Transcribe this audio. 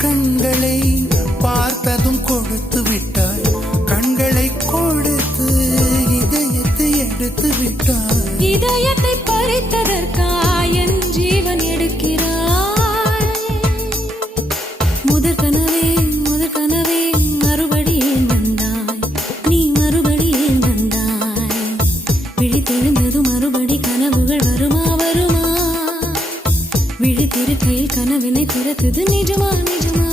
கண்களை பார்த்ததும் கொடுத்து விட்டாய், கண்களை கொடுத்து இதயத்தை எடுத்து விட்டாய். இதயத்தை பறித்ததற்காய் என் ஜீவன் எடுக்கிறாய். முதற் கனவே மறுபடியும் வந்தாய், நீ மறுபடியும் வந்தாய். விழித்தெழுந்தது மறுபடி கனவுகள் வருமா வருமா? விழித்திருக்கையில் கனவினை திறத்தது நிஜமா நிஜமா?